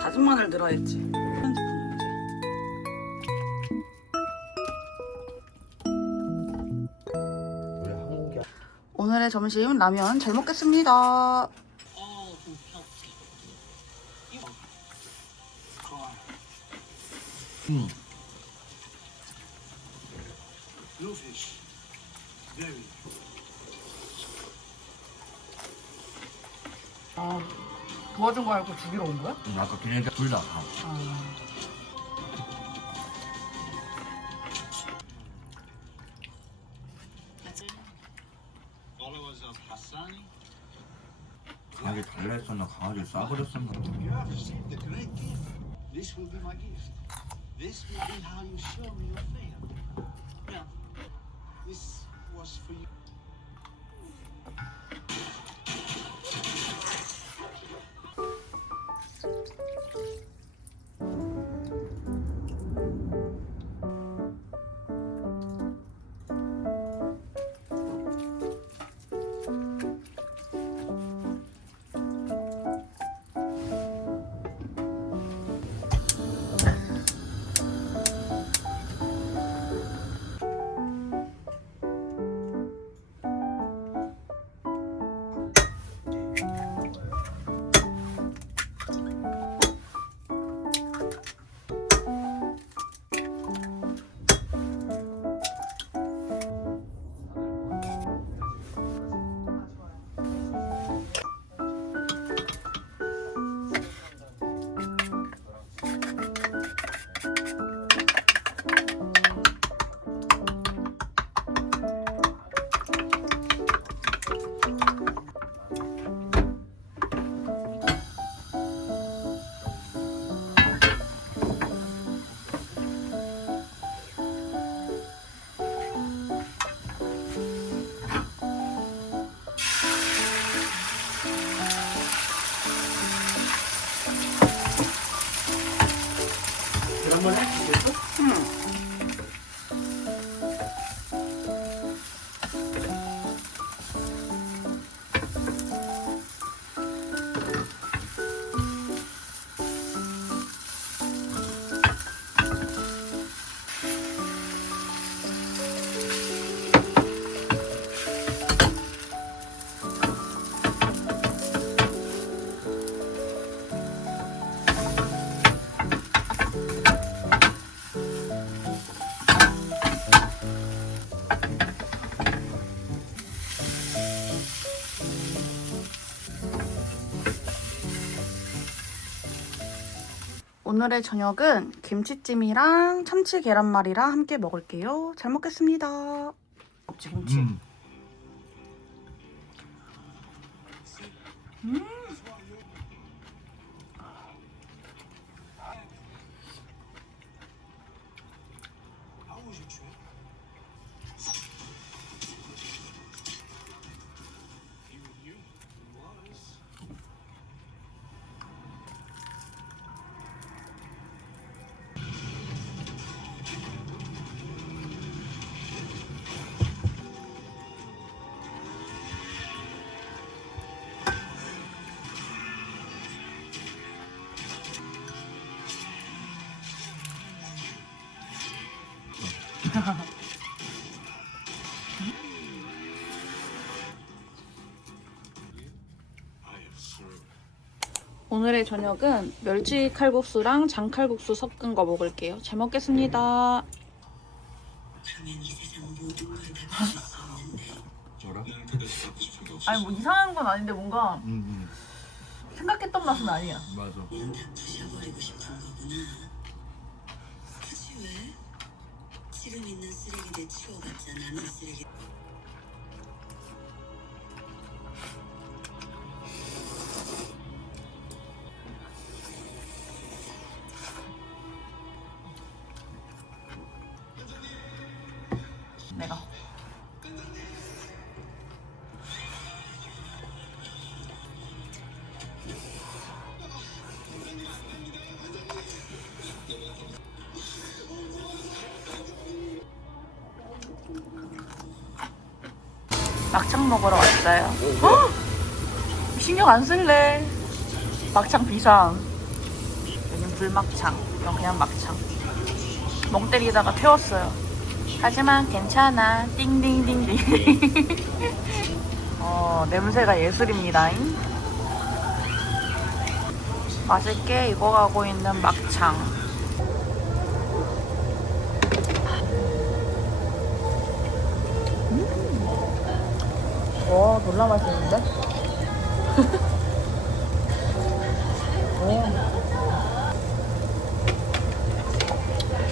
다진 마늘 들어야지. 오늘의 점심 라면 잘 먹겠습니다. 아, 도와준 거 알고 죽이러 온 거야? 아까 그냥 둘 다. 강아지 달라 했었나 강아지를 싸버렸었나. This will be my gift. This will be how you show me your faith. Now, this was for you. 한번 해주겠어? 응. 오늘의 저녁은 김치찜이랑 참치 계란말이랑 함께 먹을게요. 잘 먹겠습니다. 없지, 김치. 오늘의 저녁은 멸치 칼국수랑 장칼국수 섞은 거 먹을게요. 잘 먹겠습니다. 뭐라? 아니 뭐 이상한 건 아닌데 뭔가 생각했던 맛은 아니야. 맞아. 부셔버리고 싶은 거구나. 굳이 왜? 지금 있는 쓰레기들 치워봤자 남은 쓰레기. 내가 막창 먹으러 왔어요. 헉! 신경 안 쓸래. 막창 비상. 여긴 불막창. 이건 그냥 막창. 멍 때리다가 태웠어요. 하지만 괜찮아. 띵띵띵띵. 냄새가 예술입니다. 맛있게 익어가고 있는 막창. 와, 놀라 맛있는데?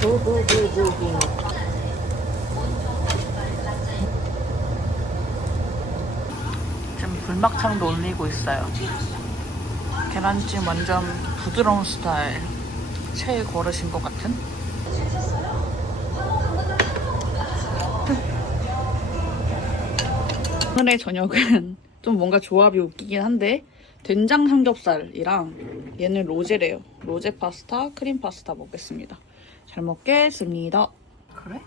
구구구구구. 지금 불막창도 올리고 있어요. 계란찜 완전 부드러운 스타일. 최애 고르신 것 같은? 오늘의 저녁은 좀 뭔가 조합이 웃기긴 한데 된장 삼겹살이랑 얘는 로제래요. 로제 파스타, 크림 파스타 먹겠습니다. 잘 먹겠습니다. 그래?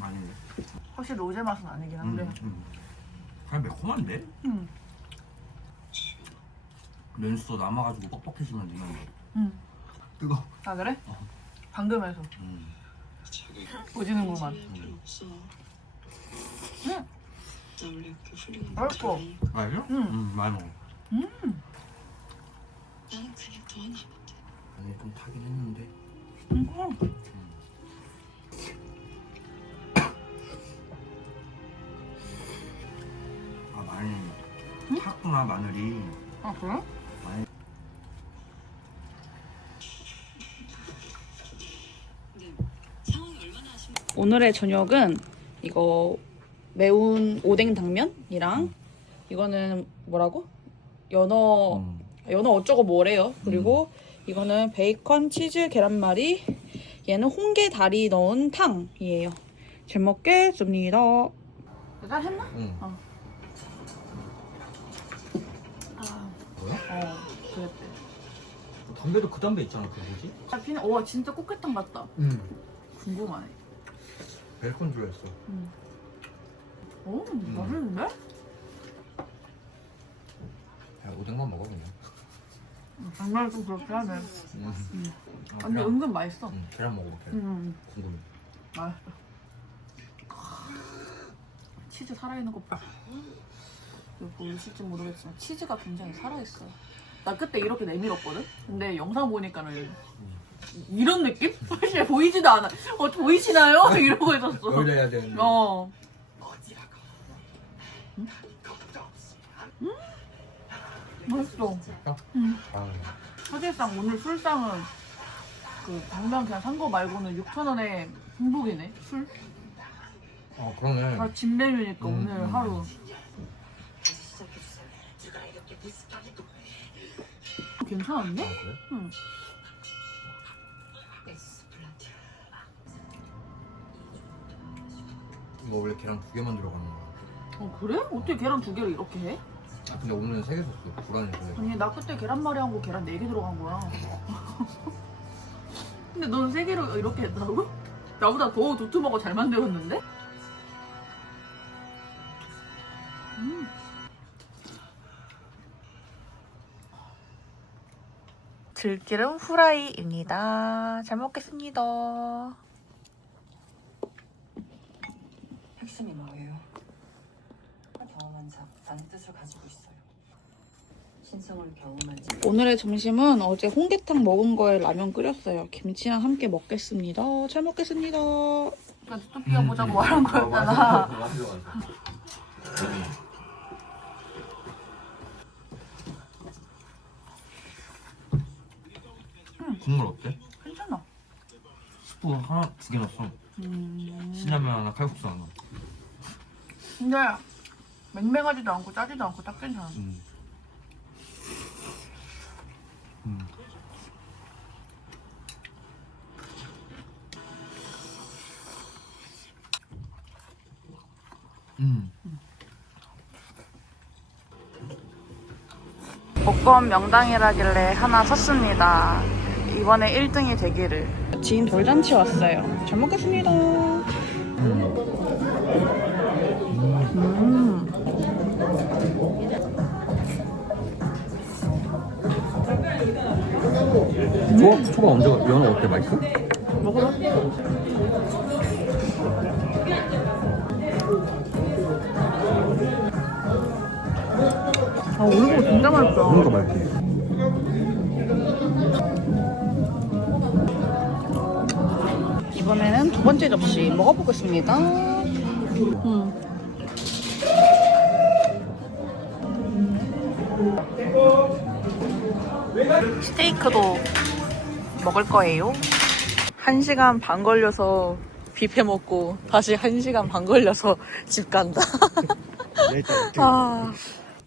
아닌데. 확실히 로제 맛은 아니긴 한데. 그냥 매콤한데? 렌스도 남아가지고 뻑뻑해지면 되는데. 뜨거. 아 그래? 방금 해서. 오지는구만. 맛있어. 맛있어? 많이 먹어. 나는 그냥 더 하나 본데. 아니 좀 타긴 했는데. 아 많이 탔구나 마늘이. 아 그래? 많이. 상황이 얼마나 하시면 오늘의 저녁은 이거 매운 오뎅 당면이랑 이거는 뭐라고? 연어 어쩌고 뭐래요. 그리고 이거는 베이컨 치즈 계란말이, 얘는 홍게 다리 넣은 탕이에요. 잘 먹겠습니다. 내가 했나? 응. 뭐야? 그랬대. 담배도 그 담배 있잖아. 그 뭐지? 아, 비는 와 진짜 꽃게탕 같다. 궁금하네. 베이컨 들어있어. 오 맛있는데? 야 오뎅만 먹어 그냥. 장난을 좀 그렇게 하네. 아, 근데 계란, 은근 맛있어. 계란 먹어볼게. 궁금해. 맛있어. 치즈 살아있는 것 봐. 이거 보이실지 모르겠지만 치즈가 굉장히 살아있어요. 나 그때 이렇게 내밀었거든? 근데 영상 보니까는 이런 느낌? 사실 보이지도 않아. 보이시나요? 이러고 있었어. 여기다 해야 되는데. 맛있어. 사실상 오늘 술상은 그 당면 그냥 산 거 말고는 6,000원에 행복이네. 술? 그러네. 다 집 메뉴니까 오늘 하루. 괜찮은데? 그래? 응. 이거 원래 계란 2개만 들어가는 거야. 그래? 어떻게 계란 2개를 이렇게 해? 근데 오늘은 3개 썼어. 불안해서. 아니 나 그때 계란말이 한 거 계란 4개 들어간 거야. 근데 넌 3개로 이렇게 했다고? 나보다 더 두툼하고 잘 만들었는데? 들기름 후라이입니다. 잘 먹겠습니다. 핵심이 뭐예요? 경험한 자라는 뜻을 가지고 있어요. 신성을 경험한 자. 오늘의 점심은 어제 홍게탕 먹은 거에 라면 끓였어요. 김치랑 함께 먹겠습니다. 잘 먹겠습니다. 그러니까 유토피아 보자고 말한 거였잖아. 국물 어때? 괜찮아. 스프 하나 두 개 넣었어. 신라면 하나, 칼국수 하나. 근데 맹맹하지도 않고 짜지도 않고 딱 괜찮아. 복권 명당이라길래 하나 샀습니다. 이번에 1등이 되기를. 지인 돌잔치 왔어요. 잘 먹겠습니다. 초밥 언제 연어 어때? 맛있어? 먹어라. 아, 올리고 진짜 맛있다. 그러니까 맛있지. 이번에는 두 번째 접시 먹어보겠습니다. 스테이크도 먹을 거예요. 1시간 반 걸려서 뷔페 먹고 다시 1시간 반 걸려서 집 간다. 아,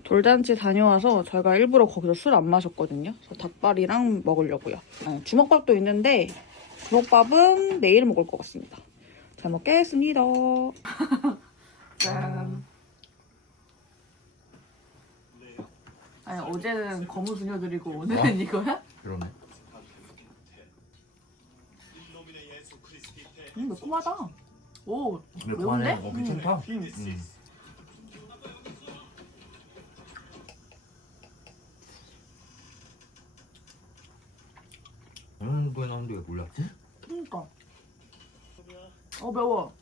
돌잔치 다녀와서 저희가 일부러 거기서 술 안 마셨거든요. 그래서 닭발이랑 먹으려고요. 아니, 주먹밥도 있는데 주먹밥은 내일 먹을 것 같습니다. 잘 먹겠습니다. 짠. 아니, 어제는 거무수녀들이고 오늘은 이거야? 그러네. 매콤하다. 오, 매콤하네. 매운데? 괜찮다. 이런 거에 나오는데 왜 몰랐지? 그러니까. 매워.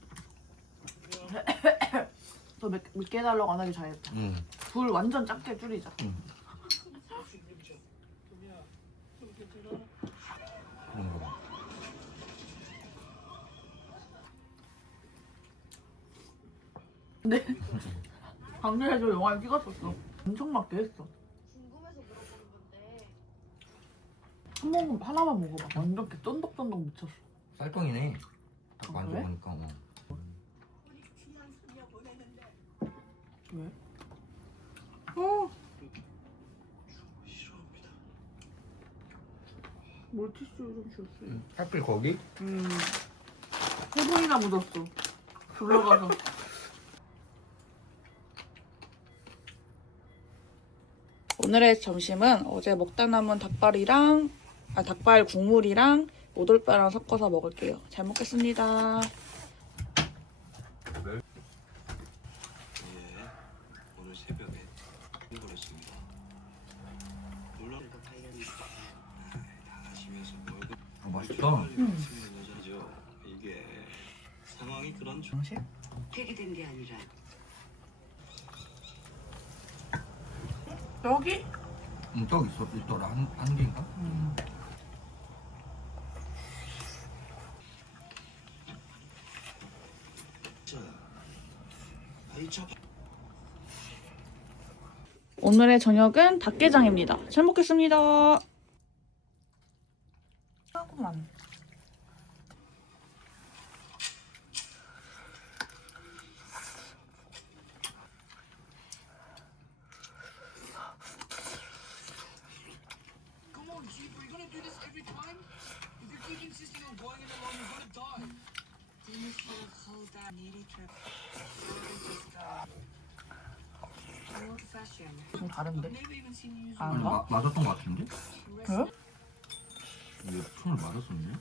더 맵게 해달라고 안 하길 잘했다. 불 완전 작게 줄이자. 그런 거 봐. 근데 작년에 저 영화에 찍었었어. 엄청 맞게 했어. 궁금해서 물어보는 건데 하나만 먹어봐. 완전 이렇게 쫀득쫀득 묻혔어. 쌀떡이네. 딱 그래? 만져보니까. 왜? 물티슈 좀 줬어요. 하필 거기? 3번이나 묻었어. 불러가서. 오늘의 점심은 어제 먹다 남은 닭발 국물이랑 오돌뼈랑 섞어서 먹을게요. 잘 먹겠습니다. 예, 오늘 새벽에 버렸습니다. 물론 다 하시면서 월급 맛있다. 쓰는 여자죠. 이게 상황이 그런 정식? 폐기된 게 아니라 여기? 떡 있더라. 한 개인가? 자, 아이 차 오늘의 저녁은 닭게장입니다. 잘 먹겠습니다. 하구만. Come on, Jeep, are you gonna do this every time? If you keep insisting on going in alone, you're gonna die. 좀 다른데? 아니, 아닌가? 맞았던 것 같은데? 왜? 이게 손을 맞았었네?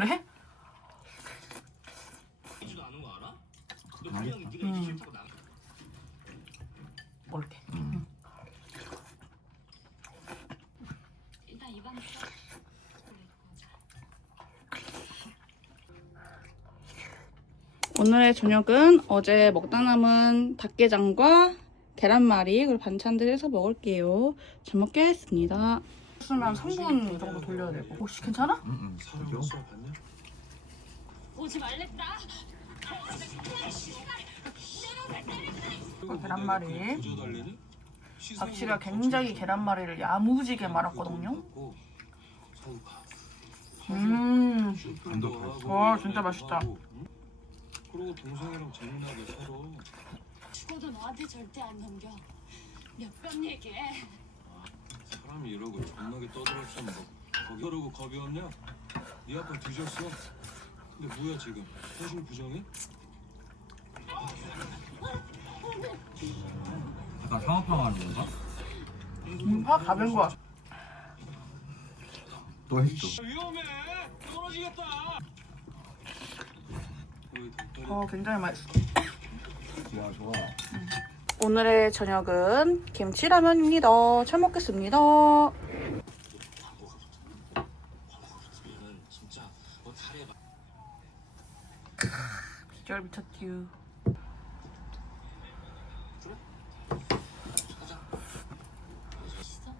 그래? 이지도 않은 거 알아? 너 알겠다. 그냥 네가 이기 싫다고 나. 먹을게. 일단 이 방에 써. 오늘의 저녁은 어제 먹다 남은 닭게장과 계란말이 그리고 반찬들 해서 먹을게요. 잘 먹겠습니다. 쓰면 3분 정도 돌려야 되고. 혹시 괜찮아? 사람 수업 봤냐? 오지 말랬다. 계란말이. 조져달래니? 박씨가 굉장히 계란말이를 야무지게 말았거든요. 와, 진짜 맛있다. 그리고 동생이랑 재미나게 살아. 죽어도 너한테 절대 안 넘겨. 몇 번 얘기해. 사람이 이러고 존나게 떠들었으면 뭐 거기 그러고 겁이 없냐? 네 아빠 뒤졌어. 근데 뭐야 지금? 현실 부정해? 약간 상업화하는 건가? 파 가는 거야. 또 했어. 위험해! 떨어지겠다! 굉장히 맛있어. 좋아 좋아. 오늘의 저녁은 김치라면입니다. 잘 먹겠습니다. 진짜 뭐 잘해봐. 비주얼 미쳤듀. 있어?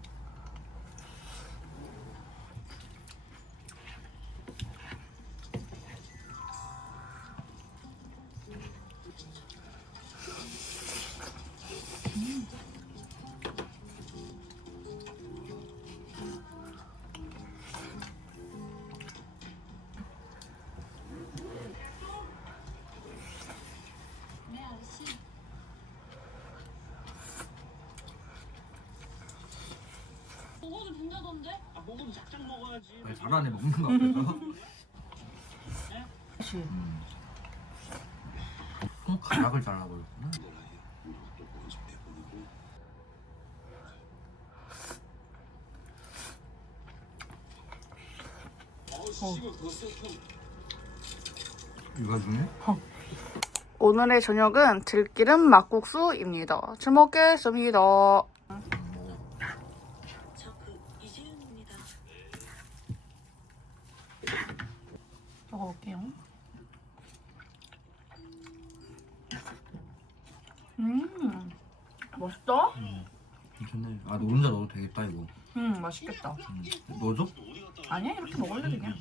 네 아저씨. 먹어도 된다던데? 아 먹으면 작작 먹어야지. 아니, 잘하네 먹는 거 같아서. 그치. 손가락을 잘라버렸구나. 이 와중에? 오늘의 저녁은 들기름 막국수입니다. 잘 먹겠습니다. 저 이재윤입니다. 먹어볼게요. 맛있다? 괜찮네. 아 너 혼자 넣어도 되겠다 이거. 맛있겠다. 넣어줘? 아니야, 이렇게 먹을래 그냥.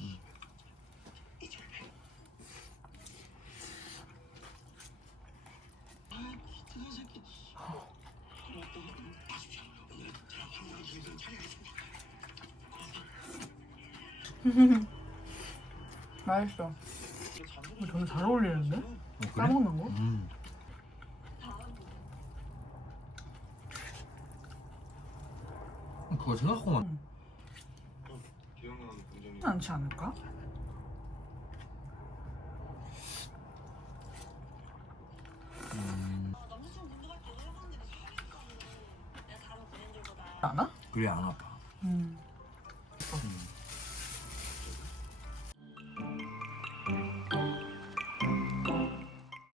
맛있어. 되게 잘 어울리는데? 까먹는 거? 그거 생각하고만. 기억나는 공정이. 않지 않을까? 남자친구 운동할 때 여자분들이 살이 내가 다른 브랜드보다 안 와? 그래 안 아파. 음.